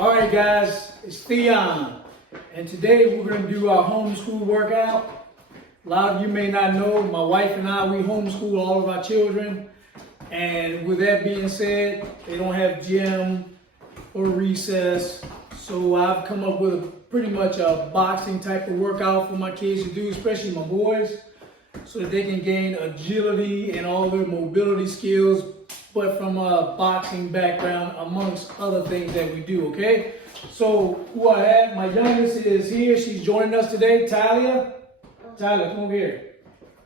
All right, guys, it's Theon, and today we're going to do our homeschool workout. A lot of you may not know, my wife and I, we homeschool all of our children, and with that being said, they don't have gym or recess, so I've come up with pretty much a boxing type of workout for my kids to do, especially my boys, so that they can gain agility and all their mobility skills, but from a boxing background, amongst other things that we do, okay? So, who I have, my youngest is here. She's joining us today, Talia. Talia, come over here.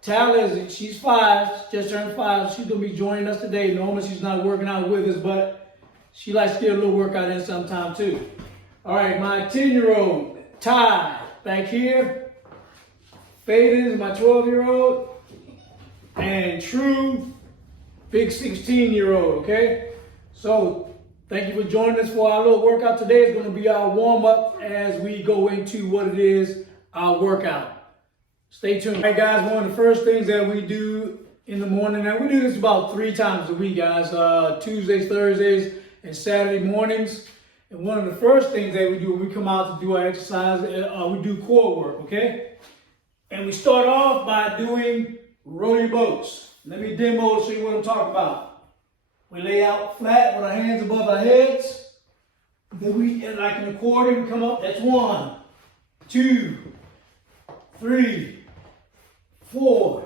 Talia, she's 5, just turned 5. She's gonna be joining us today. Normally she's not working out with us, but she likes to get a little workout in sometime too. All right, my 10-year-old, Ty, back here. Faden is my 12-year-old. And True, big 16-year-old, okay? So, thank you for joining us for our little workout today. It's going to be our warm-up as we go into what it is, our workout. Stay tuned. All right, guys, one of the first things that we do in the morning, and we do this about 3 times a week, guys, Tuesdays, Thursdays, and Saturday mornings. And one of the first things that we do when we come out to do our exercise, we do core work, okay? And we start off by doing row your boats. Let me demo to show you what I'm talking about. We lay out flat with our hands above our heads. Then we, like an accordion, we come up. That's 1, 2, 3, 4,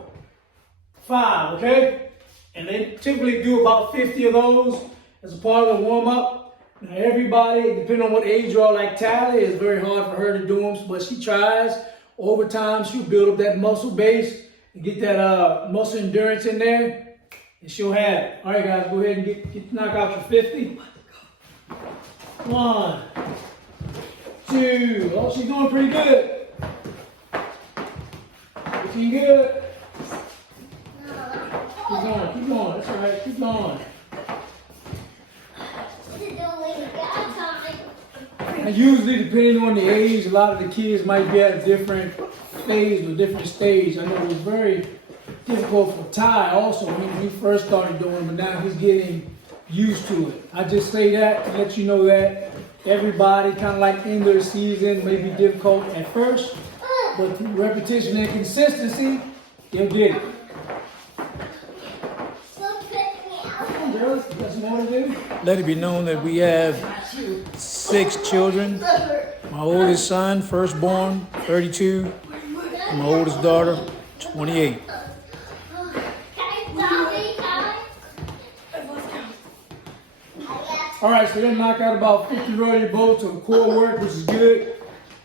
5, okay? And they typically do about 50 of those as a part of the warm-up. Now everybody, depending on what age you are, like Tally, it's very hard for her to do them, but she tries. Over time, she'll build up that muscle base and get that muscle endurance in there, and she'll have it. All right, guys, go ahead and knock out your 50. 1, 2. Oh, she's doing pretty good. Looking good. Keep going, keep going. That's all right, keep going. And usually, depending on the age, a lot of the kids might be at a different phase or different stage. I know it was very difficult for Ty also when we first started doing it, but now he's getting used to it. I just say that to let you know that everybody, kind of like in their season, may be difficult at first, but through repetition and consistency, they'll get it. Let it be known that we have 6 children. My oldest son, firstborn, 32. And my oldest daughter, 28. All right, so then knock out about 50 rodeo bolts of core work, which is good.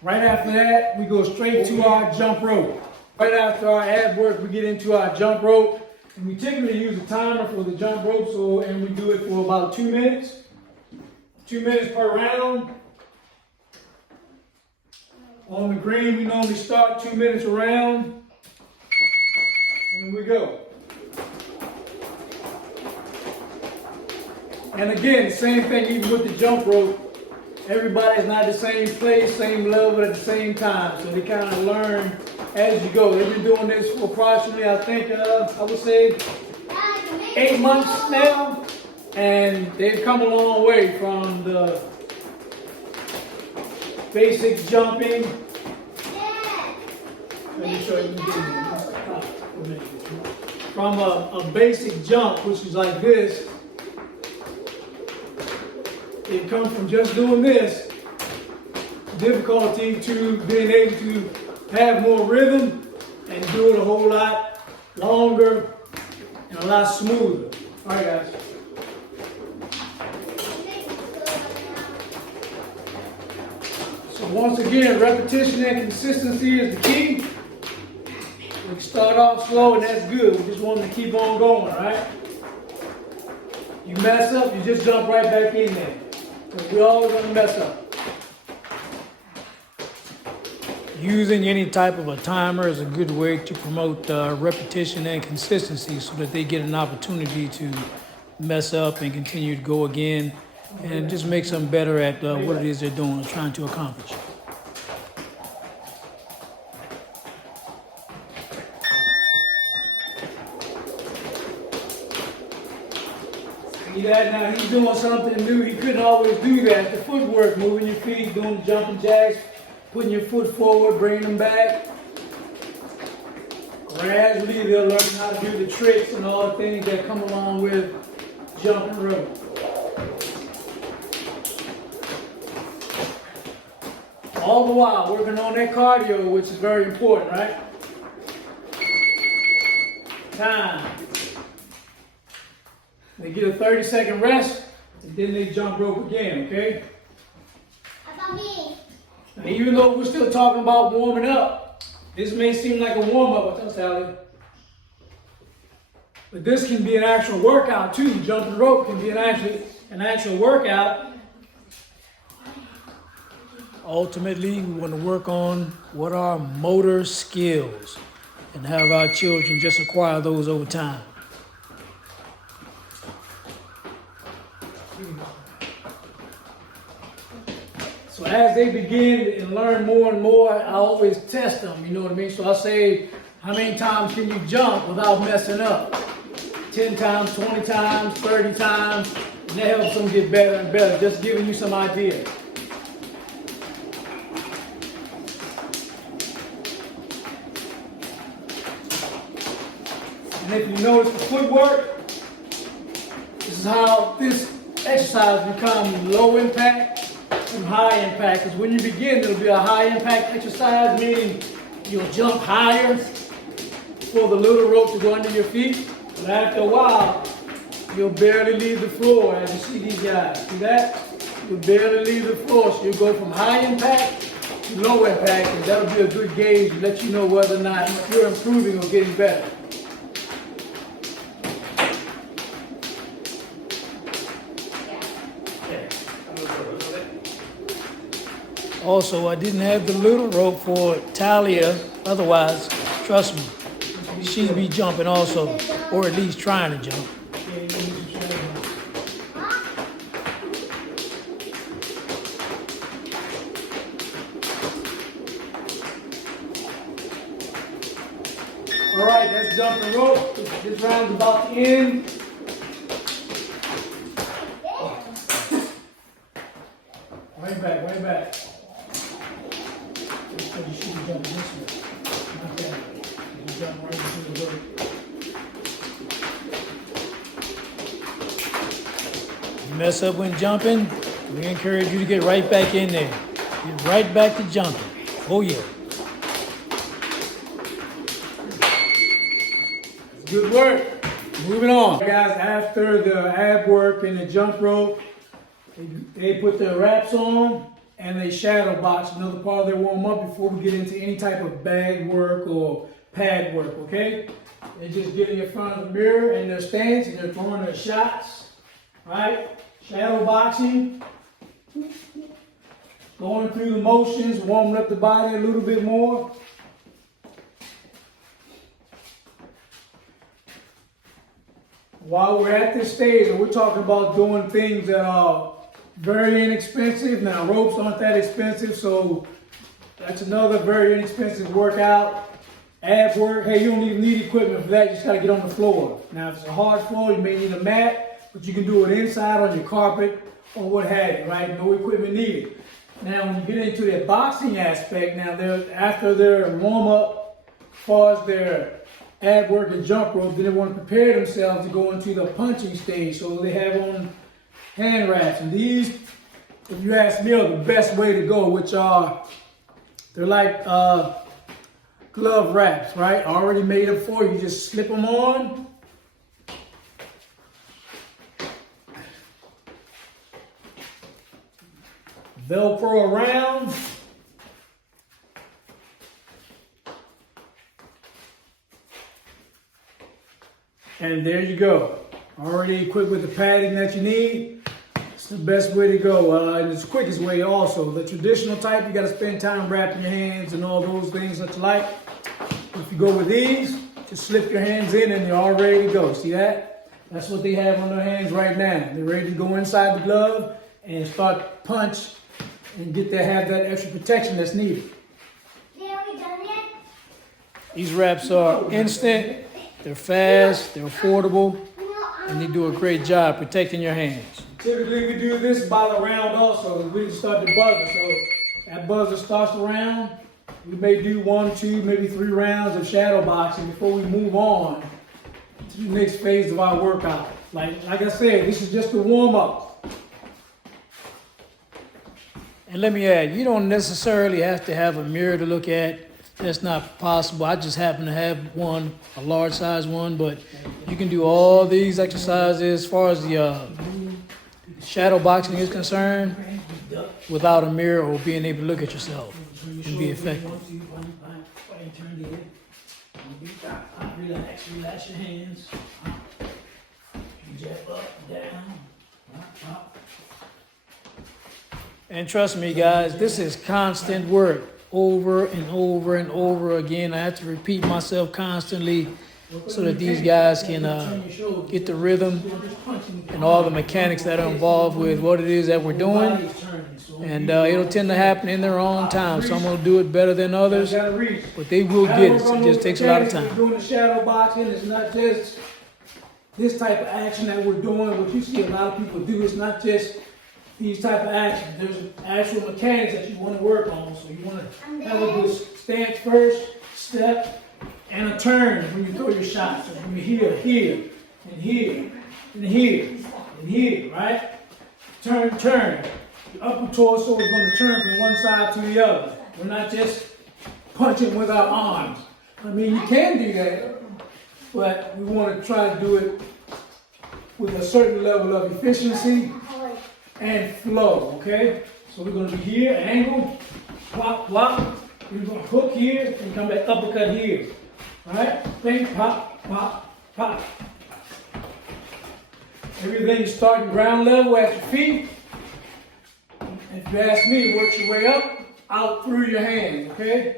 Right after that, we go straight to our jump rope. Right after our ab work, we get into our jump rope. And we typically use a timer for the jump rope, and we do it for about 2 minutes. 2 minutes per round. On the green, we normally start 2 minutes around. And we go. And again, same thing even with the jump rope. Everybody's not the same place, same level at the same time. So they kind of learn as you go. They've been doing this for approximately, I think, I would say 8 months now. And they've come a long way from the basic jumping. Let me show you. From a basic jump, which is like this. It comes from just doing this difficulty to being able to have more rhythm and do it a whole lot longer and a lot smoother. All right, guys. So once again, repetition and consistency is the key. We start off slow and that's good. We just want to keep on going, all right? You mess up, you just jump right back in there. Because we're always going to mess up. Using any type of a timer is a good way to promote repetition and consistency so that they get an opportunity to mess up and continue to go again, and it just makes them better at what it is they're doing or trying to accomplish. that? Now he's doing something new. He couldn't always do that. The footwork, moving your feet, doing the jumping jacks, putting your foot forward, bringing them back. Gradually, they'll learn how to do the tricks and all the things that come along with jumping rope. All the while working on that cardio, which is very important, right? Time. They get a 30-second rest, and then they jump rope again, okay? Now, even though we're still talking about warming up, this may seem like a warm-up. What's up, Sally? But this can be an actual workout too. Jumping rope can be an actual workout. Ultimately, we want to work on what are motor skills and have our children just acquire those over time. So as they begin and learn more and more, I always test them, you know what I mean? So I say, how many times can you jump without messing up? 10 times, 20 times, 30 times, and that helps them get better and better, just giving you some ideas. And if you notice the footwork, this is how this exercise becomes low impact and high impact. Because when you begin, it'll be a high impact exercise, meaning you'll jump higher for the little rope to go under your feet. But after a while, you'll barely leave the floor, as you see these guys. See that? You'll barely leave the floor. So you'll go from high impact to low impact, and that'll be a good gauge to let you know whether or not you're improving or getting better. Also, I didn't have the little rope for Talia. Otherwise, trust me, she'd be jumping also, or at least trying to jump. All right, that's jumping rope. This round's about to end. Way back, way back. You should be jumping this way. Not that way. You jump right into the rope. You mess up when jumping, we encourage you to get right back in there. Get right back to jumping. Oh yeah. Good work. Moving on. Guys, after the ab work and the jump rope, they put their wraps on and they shadow box, another part of their warm up before we get into any type of bag work or pad work, okay? They just get in front of the mirror in their stance and they're throwing their shots, right? Shadow boxing, going through the motions, warming up the body a little bit more. While we're at this stage, and we're talking about doing things that are very inexpensive. Now, ropes aren't that expensive, so that's another very inexpensive workout. Ab work, hey, you don't even need equipment for that. You just got to get on the floor. Now, if it's a hard floor, you may need a mat, but you can do it inside on your carpet or what have you, right? No equipment needed. Now, when you get into the boxing aspect, now after their warm-up, as far as their ab work and jump rope, then they want to prepare themselves to go into the punching stage. So they have on hand wraps, and these, if you ask me, are the best way to go, which are, they're like glove wraps, right? Already made up for you. You just slip them on. Velcro around. And there you go. Already equipped with the padding that you need. It's the best way to go. And it's the quickest way also. The traditional type, you got to spend time wrapping your hands and all those things that you like. If you go with these, just slip your hands in and you're all ready to go. See that? That's what they have on their hands right now. They're ready to go inside the glove and start punch and have that extra protection that's needed. Yeah, are we done yet? These wraps are instant, they're fast, they're affordable. No, and they do a great job protecting your hands. Typically we do this by the round also. We just start the buzzer. So that buzzer starts the round. We may do 1, 2, maybe 3 rounds of shadow boxing before we move on to the next phase of our workout. Like I said, this is just the warm up. And let me add, you don't necessarily have to have a mirror to look at. That's not possible. I just happen to have one, a large size one, but you can do all these exercises as far as the shadow boxing is concerned without a mirror or being able to look at yourself and be effective. Relax your hands. Jab up, down. And trust me, guys, this is constant work. Over and over and over again. I have to repeat myself constantly so that these guys can get the rhythm and all the mechanics that are involved with what it is that we're doing. And it'll tend to happen in their own time. Some will do it better than others, but they will get it. So it just takes a lot of time. Doing the shadow boxing, it's not just this type of action that we're doing. What you see a lot of people do, it's not just these type of actions. There's actual mechanics that you want to work on. So you want to have a good stance first, step, and a turn when you throw your shots. So from here, here, and here, and here, and here, right? Turn, turn. The upper torso is going to turn from one side to the other. We're not just punching with our arms. I mean, you can do that, but we want to try to do it with a certain level of efficiency and flow, okay? So we're going to be here, angle, plop, plop. We're going to hook here and come back uppercut here. All right? Bang, pop, pop, pop. Everything starting ground level at your feet. If you ask me, work your way up, out through your hands, okay?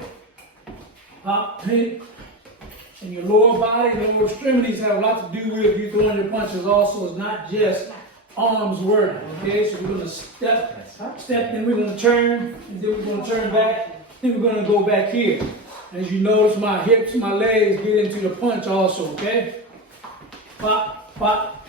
Pop, pink. And your lower body, lower extremities have a lot to do with you throwing your punches also. It's not just arms work, okay? So we're going to step, then we're going to turn, and then we're going to turn back, then we're going to go back here. As you notice, my hips, my legs get into the punch also, okay? Pop, pop,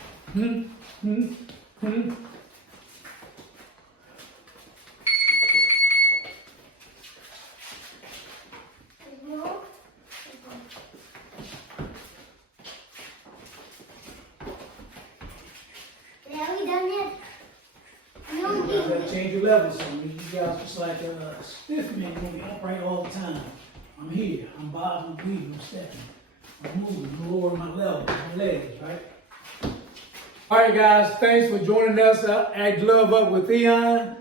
Are we done yet? No, You gotta change your levels. So you guys just like a stiff man, you're gonna be upright all the time. I'm here, I'm bobbing, I'm weaving, I'm stepping. I'm moving, I'm lowering my level, my legs, right? All right, guys, thanks for joining us at Glove Up with Theon.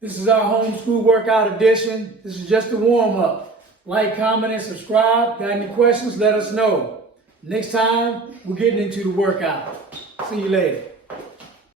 This is our homeschool workout edition. This is just a warm-up. Like, comment, and subscribe. Got any questions, let us know. Next time, we're getting into the workout. See you later.